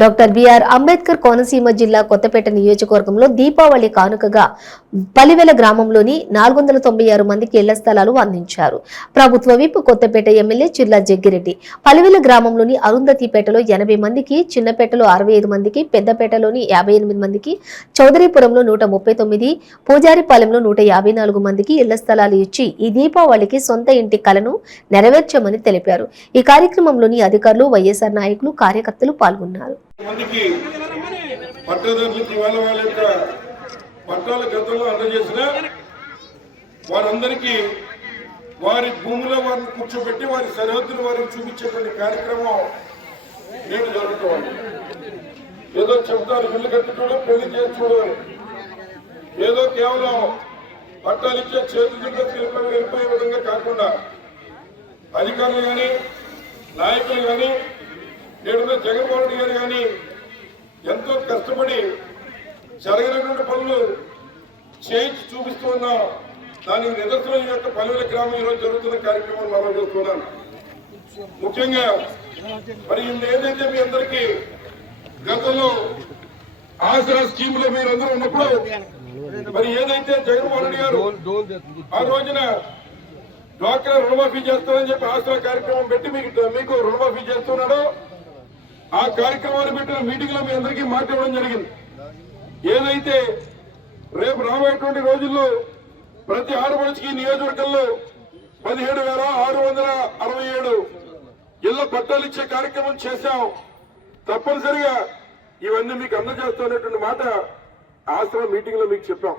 Doctor BR Ambedkar Konaseema జిల్లా కొత్తపేట నియోజకవర్గంలో దీపావళి కానుకగా పలివెల గ్రామంలోని 496 మందికి ఇళ్ల స్థలాలు అందించారు. ప్రభుత్వ విప్ కొత్తపేట ఎమ్మెల్యే చిర్లా జగ్గిరెడ్డి పలివెల గ్రామంలోని అరుంధతిపేటలో 80 మందికి, చిన్నపేటలో 65 మందికి, పెద్దపేటలోని 58 మందికి, చౌదరిపురంలో 139, పూజారిపాలెంలో 154 మందికి ఇళ్ల స్థలాలు ఇచ్చి ఈ దీపావళికి సొంత ఇంటి కలను నెరవేర్చమని తెలిపారు. ఈ కార్యక్రమంలోని అధికారులు, వైఎస్ఆర్ నాయకులు, కార్యకర్తలు పాల్గొన్నారు. మందికి పట్టదారులకు వాళ్ళ యొక్క పట్టాల గతంలో అందజేసిన వారందరికీ వారి భూములో వారిని కూర్చోబెట్టి వారి సరిహద్దులు వారికి చూపించేటువంటి కార్యక్రమం నేడు జరుగుతుంది. ఏదో చెప్తారు ఇల్లు కట్టుకోవడం, పెళ్లి చేసుకోవడం, ఏదో కేవలం పట్టాలు ఇచ్చే చేతులు వెళ్ళిపోయే విధంగా కాకుండా అధికారులు కానీ, నాయకులు కానీ, నేడున్న జగన్మోహన్ రెడ్డి గారు కానీ ఎంతో కష్టపడి జరగనటువంటి పనులు చేయించి చూపిస్తూ ఉన్నాం. దానికి నిదర్శనం ఈ యొక్క పల్లెల గ్రామం ఈరోజు జరుగుతున్న కార్యక్రమం మనం చేస్తున్నాను. ముఖ్యంగా మరి ఏదైతే మీ అందరికీ గతంలో ఆసరా స్కీమ్ లో మీరందరూ ఉన్నప్పుడు మరి ఏదైతే జగన్మోహన్ రెడ్డి గారు ఆ రోజున డ్వాక్రా రుణమాఫీ చేస్తారని చెప్పి ఆసరా కార్యక్రమం పెట్టి మీకు రుణమాఫీ చేస్తున్నాడో ఆ కార్యక్రమాన్ని పెట్టిన మీటింగ్ లో మీ అందరికీ మాట్లాడడం జరిగింది. ఏదైతే రేపు రాబోయేటువంటి రోజుల్లో ప్రతి ఆడపడుచుకి నియోజకవర్గంలో 17,667 ఇళ్ల పట్టాలు ఇచ్చే కార్యక్రమం చేశాం. తప్పనిసరిగా ఇవన్నీ మీకు అందజేస్తున్నటువంటి మాట ఆసరా మీటింగ్ లో మీకు చెప్పాం.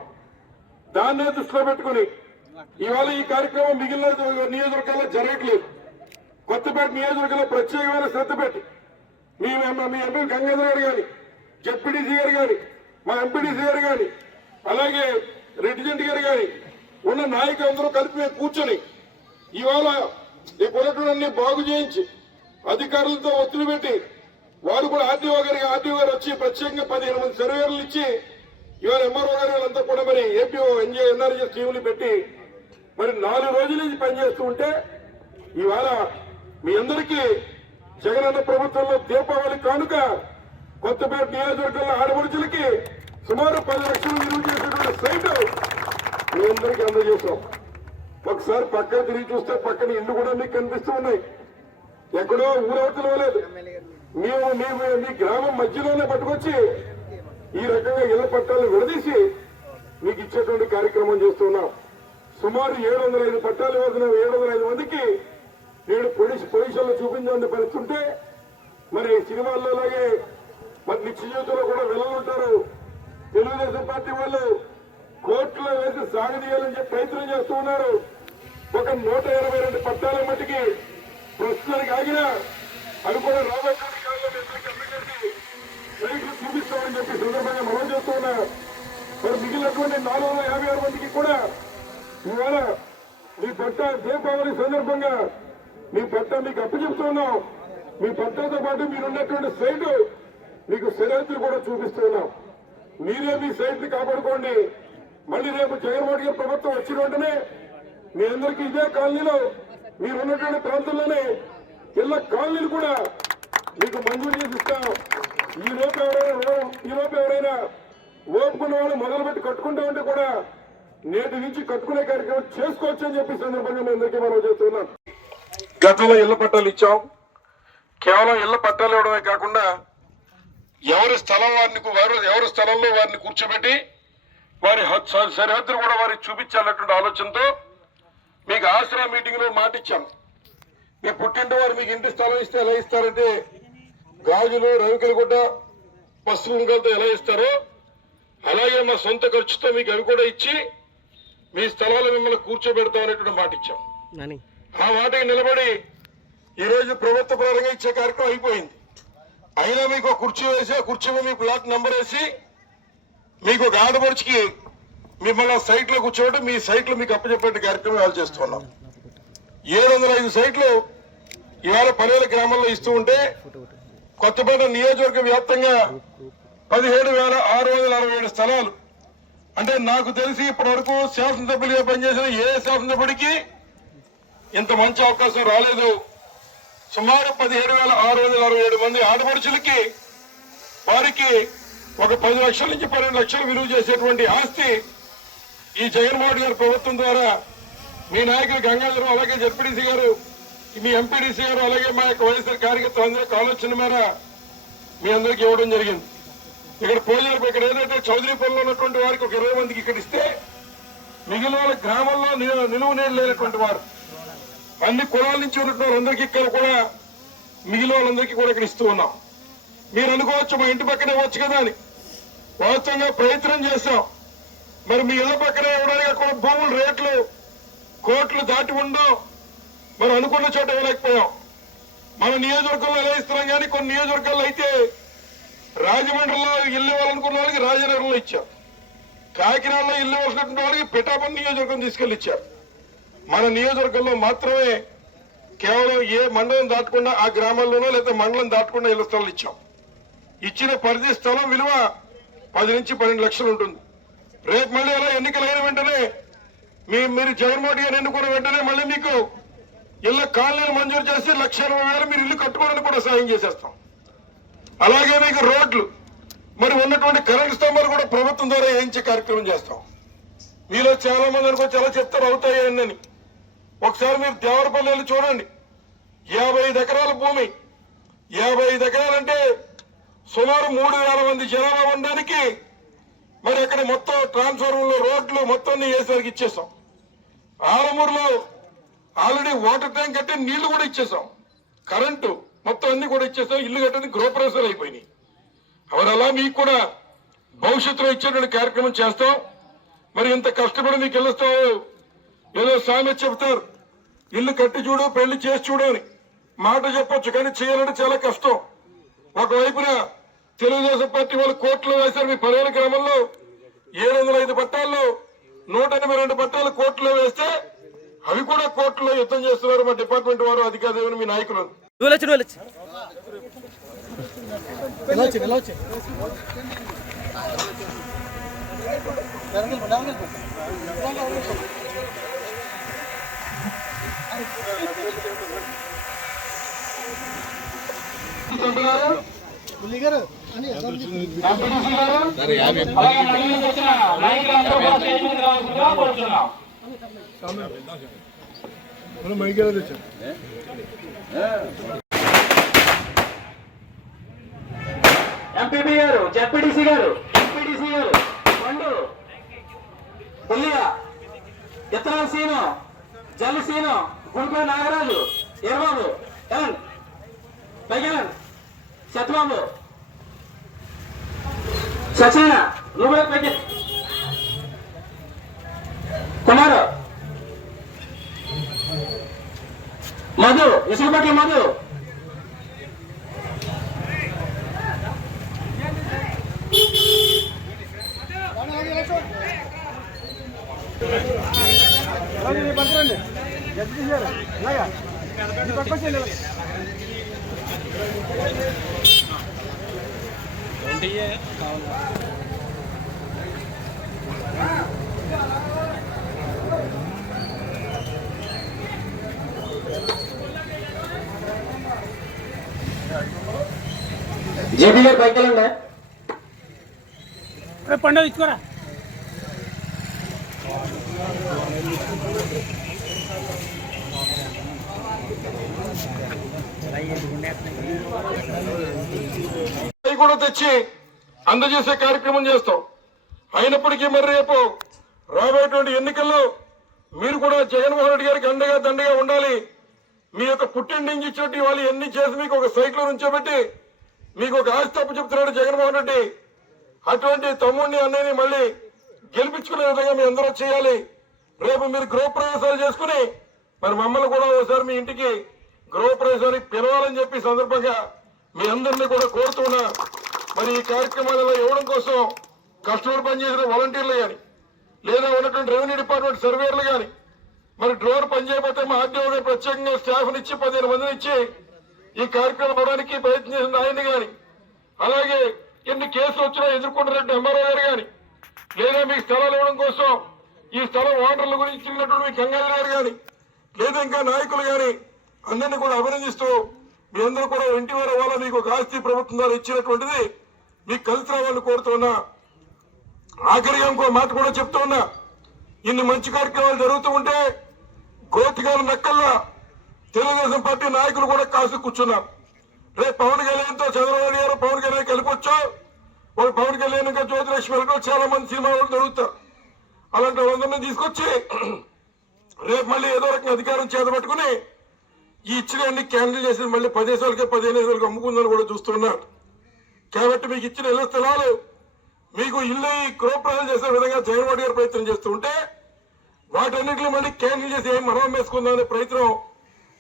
దాన్నే దృష్టిలో పెట్టుకుని ఇవాళ ఈ కార్యక్రమం మిగిలిన నియోజకవర్గాల్లో జరగట్లేదు. కొత్తపేట నియోజకవర్గంలో ప్రత్యేకమైన శ్రద్ధ పెట్టి మీ ఎంపీ గంగాధర్ గారు కానీ, జెడ్పీటీసీ గారు కానీ, మా ఎంపీటీసీ గారు కానీ, అలాగే రెడ్డిజెంట్ గారు కానీ ఉన్న నాయకులందరూ కలిపి మేము కూర్చొని ఇవాళ ఈ పొలటూరన్నీ బాగు చేయించి అధికారులతో ఒత్తిడి పెట్టి వారు కూడా ఆర్టీఓ గారు వచ్చి ప్రత్యేకంగా 15 మంది సర్వేర్లు ఇచ్చి ఇవాళ ఎంఆర్ఓ గారు వాళ్ళంతా కూడా మరి ఏపీఓ ఎన్ఆర్జీ స్కీములు పెట్టి మరి 4 రోజుల నుంచి పనిచేస్తూ ఉంటే ఇవాళ మీ అందరికీ జగనన్న ప్రభుత్వంలో దీపావళి కానుక కొత్తపేట నియోజకవర్గంలో ఆడపడుచులకి సుమారు 10 లక్షలు విలువ చేసేటువంటి సైట్ మీ అందరికీ అందజేశాం. ఒకసారి పక్కన తిరిగి చూస్తే పక్కన ఇల్లు కూడా మీకు కనిపిస్తూ ఉన్నాయి. ఎక్కడో ఊరవతల లేదు, మీ గ్రామం మధ్యలోనే పట్టుకొచ్చి ఈ రకంగా ఇళ్ల పట్టాలు విడదీసి మీకు ఇచ్చేటువంటి కార్యక్రమం చేస్తున్నాం. సుమారు 705 పట్టాలు ఇవ్వాల్సిన 705 మందికి నేడు పొజిషన్లో చూపించాలని పరిస్థితుంటే మరి సినిమాల్లో అలాగే మరి నిత్య జీవితంలో కూడా వెళ్ళాలంటారు. తెలుగుదేశం పార్టీ వాళ్ళు కోర్టులో వేసి సాగదీయాలని చెప్పి ప్రయత్నం చేస్తూ ఉన్నారు. ఒక 182 పట్టాల మట్టికి ప్రస్తుతానికి ఆగినా అవి కూడా రాబోయేటువంటి కాలంలో అందజేసి రైతులు చూపిస్తామని చెప్పి సందర్భంగా మనం చేస్తూ ఉన్నారు. మరి మిగిలినటువంటి 456 మందికి కూడా ఇవాళ మీ పట్ట దీపావళి సందర్భంగా మీ పట్ట మీకు అప్పచెప్తున్నాం. మీ పట్టతో పాటు మీరున్నటువంటి సైటు మీకు సరిహద్దులు కూడా చూపిస్తున్నాం. మీరే మీ సైట్ ని కాపాడుకోండి. మళ్ళీ రేపు జగన్మోహన్ గారి ప్రభుత్వం వచ్చిన వెంటనే మీ అందరికీ ఇదే కాలనీలో మీరున్నటువంటి ప్రాంతంలోనే ఇళ్ల కాలనీలు కూడా మీకు మంజూరు చేసి ఇస్తాం. ఈ లోపు ఎవరైనా ఓపుకున్న వాళ్ళు మొదలుపెట్టి కట్టుకుంటా ఉంటే కూడా నేటి నుంచి కట్టుకునే కార్యక్రమం చేసుకోవచ్చు అని చెప్పి సందర్భంగా మీ అందరికీ మనం చేస్తున్నాం. గతంలో ఇళ్ల పట్టాలు ఇచ్చాం. కేవలం ఇళ్ల పట్టాలు ఇవ్వడమే కాకుండా ఎవరి స్థలంలో వారిని కూర్చోబెట్టి వారి సరిహద్దులు కూడా వారికి చూపించాలన్నటువంటి ఆలోచనతో మీకు ఆసరా మీటింగ్ లో మాటిచ్చాం. మీ పుట్టింటి వారు మీకు ఇంటి స్థలం ఇస్తే ఎలా ఇస్తారంటే గాజులు, రవికల గుడ్డ, పసుపు కుంకాలతో ఎలా ఇస్తారో అలాగే మా సొంత ఖర్చుతో మీకు అవి కూడా ఇచ్చి మీ స్థలాలు మిమ్మల్ని కూర్చోబెడతాం అనేటువంటి మాట ఇచ్చాం. ఆ మాటకి నిలబడి ఈరోజు ప్రభుత్వ పరంగా ఇచ్చే కార్యక్రమం అయిపోయింది. అయినా మీకు కుర్చీ వేసి ఆ కుర్చీలో మీ ప్లాట్ నెంబర్ వేసి మీకు ఒక ఆడపడుచుకి మిమ్మల్ని సైట్ లో కూర్చోబెట్టి మీ సైట్లు మీకు అప్పచెప్పే కార్యక్రమం ఇవాళ చేస్తున్నాం. 705 సైట్లు ఇవాళ పల్లెల గ్రామంలో ఇస్తూ ఉంటే కొత్తపేట నియోజకవర్గ వ్యాప్తంగా 17,667 స్థలాలు. అంటే నాకు తెలిసి ఇప్పటి వరకు శాసనసభ్యులుగా పనిచేసిన ఏ శాసనసభ్యుడికి ఇంత మంచి అవకాశం రాలేదు. సుమారు 17,667 మంది ఆడపడుచులకి ఎకరానికి ఒక 10 లక్షల నుంచి 12 లక్షలు విలువ చేసేటువంటి ఆస్తి ఈ జగన్మోహన్ గారి ప్రభుత్వం ద్వారా మీ నాయకులు గంగాధరం, అలాగే జడ్పీడీసీ గారు, మీ ఎంపీడీసీ గారు, అలాగే మా యొక్క వైఎస్ఆర్ కార్యకర్తలు అందరికీ ఆలోచన మేర మీ అందరికీ ఇవ్వడం జరిగింది. ఇక్కడ పోజారు ఇక్కడ ఏదైతే చౌదరిపల్లిలో ఉన్నటువంటి వారికి ఒక 20 మందికి ఇక్కడ ఇస్తే మిగిలిన వాళ్ళ గ్రామంలో నిలువ నీళ్ళు లేనటువంటి వారు, అన్ని కులాల నుంచి ఉన్నటువంటి వాళ్ళందరికీ ఇక్కడ కూడా మిగిలిన వాళ్ళందరికీ కూడా ఇక్కడ ఇస్తూ ఉన్నాం. మీరు అనుకోవచ్చు మా ఇంటి పక్కనే ఇవ్వచ్చు కదా అని. వాస్తవంగా ప్రయత్నం చేశాం. మరి మీ ఇళ్ల పక్కనే ఇవ్వడానికి అక్కడ భూముల రేట్లు కోట్లు దాటి ఉండవు. మరి అనుకున్న చోట ఇవ్వలేకపోయాం. మన నియోజకవర్గంలో ఎలా ఇస్తున్నాం కానీ కొన్ని నియోజకవర్గాల్లో అయితే రాజమండ్రిలో ఇల్లు ఇవ్వాలనుకున్న వాళ్ళకి రాజనగరంలో ఇచ్చాం, కాకినాడలో ఇల్లు ఇవ్వాల్సినటువంటి వాళ్ళకి పిఠాపురం నియోజకవర్గం తీసుకెళ్లి ఇచ్చారు. మన నియోజకవర్గంలో మాత్రమే కేవలం ఏ మండలం దాటకుండా ఆ గ్రామాల్లోనో లేదా మండలం దాటకుండా ఇళ్ల స్థలాలు ఇచ్చాం. ఇచ్చిన పరిధి స్థలం విలువ 10 నుంచి 12 లక్షలు ఉంటుంది. రేపు మళ్ళీ అలా ఎన్నికలైన వెంటనే మీరు జగన్మోహన్ గారు ఎన్నుకున్న వెంటనే మళ్ళీ మీకు ఇళ్ల కాలనీలు మంజూరు చేసి 1,80,000 మీరు ఇల్లు కట్టుకోవడానికి కూడా సాయం చేసేస్తాం. అలాగే మీకు రోడ్లు, మరి ఉన్నటువంటి కరెంటు స్తంభాలు కూడా ప్రభుత్వం ద్వారా వేయించే కార్యక్రమం చేస్తాం. మీలో చాలా మంది అనుకోవచ్చు ఎలా చెప్తారు అవుతాయి అని. ఒకసారి మీరు దేవరపల్లి వెళ్ళి చూడండి. 55 ఎకరాల భూమి, 55 ఎకరాలంటే సుమారు 3,000 మంది జనాభా ఉండడానికి మరి అక్కడ మొత్తం ట్రాన్స్ఫార్మర్లు, రోడ్లు మొత్తం వేసరికి ఇచ్చేసాం. ఆలమూరులో ఆల్రెడీ వాటర్ ట్యాంక్ కట్టి నీళ్లు కూడా ఇచ్చేసాం, కరెంటు మొత్తం అన్ని కూడా ఇచ్చేసాం. ఇల్లు కట్టడానికి గృహప్రవేశాలు అయిపోయినాయి. అవర్ అలా మీకు కూడా భవిష్యత్తులో ఇచ్చేటువంటి కార్యక్రమం చేస్తాం. మరి ఇంత కష్టపడి మీకు ఇల్లుస్తావు ఏదో సామెత చెప్తారు, ఇల్లు కట్టి చూడు పెళ్లి చేసి చూడు అని మాట చెప్పొచ్చు, కానీ చేయాలంటే చాలా కష్టం. ఒకవైపున తెలుగుదేశం పార్టీ వాళ్ళు కోర్టులో వేశారు. మీ పర్యాల గ్రామంలో 705 పట్టాల్లో 182 పట్టాలు కోర్టులో వేస్తే అవి కూడా కోర్టులో యుద్ధం చేస్తున్నారు మా డిపార్ట్మెంట్ వారు, అధికారులు, మీ నాయకులు. ఎంపీపీ గారు, జడ్పీడీసీ గారు, ఎంపీడీసీ గారు, పండు పుల్లియ, ఇతర సీను, జల్లి సీను, గుంటూరు నాగరాజు, ఎర్రబాబు, పైగన్, సత్యబాబు, సచిన, నువ్వే పైగన్, కుమారు, మధు, ఇసుకపట్ల మధు, జేపీ గారు పైకి వెళ్ళండి. పండుగ ఇచ్చుకోరా. కూడా తెచ్చి అందజేసే కార్యక్రమం చేస్తాం. అయినప్పటికీ మరి రేపు రాబోయేటువంటి ఎన్నికల్లో మీరు కూడా జగన్మోహన్ రెడ్డి గారికి అండగా దండగా ఉండాలి. మీ యొక్క పుట్టింటి నుంచి ఇచ్చినట్టు వాళ్ళు ఎన్ని చేసి మీకు ఒక సైట్లో నుంచోబెట్టి మీకు ఒక ఆస్తి అప్పు చెప్తున్నాడు జగన్మోహన్ రెడ్డి. అటువంటి తమ్ముడిని అన్నయ్యని మళ్ళీ గెలిపించుకునే విధంగా మీ అందరూ చేయాలి. రేపు మీరు గృహప్రవేశాలు చేసుకుని మరి మమ్మల్ని కూడా ఒకసారి మీ ఇంటికి గృహప్రవేశానికి పిలవాలని చెప్పి సందర్భంగా మీ అందరినీ కూడా కోరుతున్నా. మరి ఈ కార్యక్రమాలలో ఇవ్వడం కోసం కస్టమర్ పనిచేసిన వాలంటీర్లు కానీ లేదా ఉన్నటువంటి రెవెన్యూ డిపార్ట్మెంట్ సర్వేర్లు కానీ మరి డ్రోన్ పనిచేయకపోతే మా ఆర్టీఓ ప్రత్యేకంగా స్టాఫ్ని ఇచ్చి 15 మందిని ఇచ్చి ఈ కార్యక్రమం అవడానికి ప్రయత్నం చేసిన ఆయన్ని కానీ అలాగే ఎన్ని కేసులు వచ్చినా ఎదుర్కొంటున్నట్టు ఎంఆర్ఓ గారు కానీ లేదా మీకు స్థలాలు ఇవ్వడం కోసం ఈ స్థలం ఓటర్ల గురించి ఇచ్చినటువంటి మీ కంగారు గారు కానీ లేదా ఇంకా నాయకులు కానీ అందరినీ కూడా అభినందిస్తూ మీ అందరూ కూడా ఇంటి వారి వల్ల మీకు ఒక ఆస్తి ప్రభుత్వం ద్వారా ఇచ్చినటువంటిది మీకు కలిసి రావాలని కోరుతున్నా. ఆఖరిగా ఇంకో మాట కూడా చెప్తూ ఉన్నా, ఇన్ని మంచి కార్యక్రమాలు జరుగుతూ ఉంటే గోతిగాల నక్కల్లా తెలుగుదేశం పార్టీ నాయకులు కూడా కాసు కూర్చున్నారు. రేపు పవన్ కళ్యాణ్తో చంద్రబాబు గారు పవన్ కళ్యాణ్ కలిపొచ్చు, వాళ్ళు పవన్ కళ్యాణ్ ఇంకా జ్యోతిలక్ష్మి వెళ్ళడం చాలా మంది సినిమా వాళ్ళు జరుగుతారు. అలాంటి వాళ్ళందరినీ తీసుకొచ్చి రేపు మళ్ళీ ఏదో రకంగా అధికారం చేతబట్టుకుని ఈ ఇచ్చిన అన్ని క్యాన్సిల్ చేసి మళ్ళీ 10 దేశాలకే 15 దేశాలకు అమ్ముకుందని కూడా చూస్తున్నారు. కాబట్టి మీకు ఇచ్చిన ఇళ్ల స్థలాలు మీకు ఇల్లు గృహప్రవేశం చేసే విధంగా జగన్మోహన్ గారు ప్రయత్నం చేస్తూ ఉంటే వాటన్నిటిని మళ్ళీ క్యాన్సిల్ చేసి మనం వేసుకుందామనే ప్రయత్నం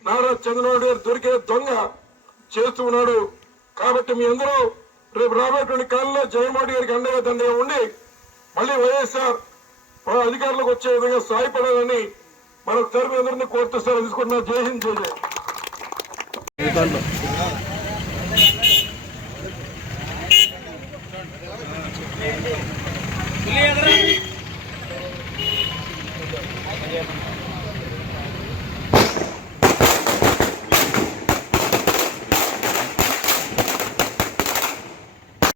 నారా చంద్రబాబు గారు దొరికే దొంగ చేస్తూ ఉన్నాడు. కాబట్టి మీ అందరూ రేపు రాబోయేటువంటి కాలంలో జగన్మోహన్ గారికి అండగా దండగా ఉండి మళ్ళీ వైఎస్ఆర్ అధికారులకు వచ్చే విధంగా సహాయపడాలని మరొకసారి మీ అందరినీ కోరుతూ సార్ తీసుకుంటున్నారు. జై హింద్, జై జై. Clear.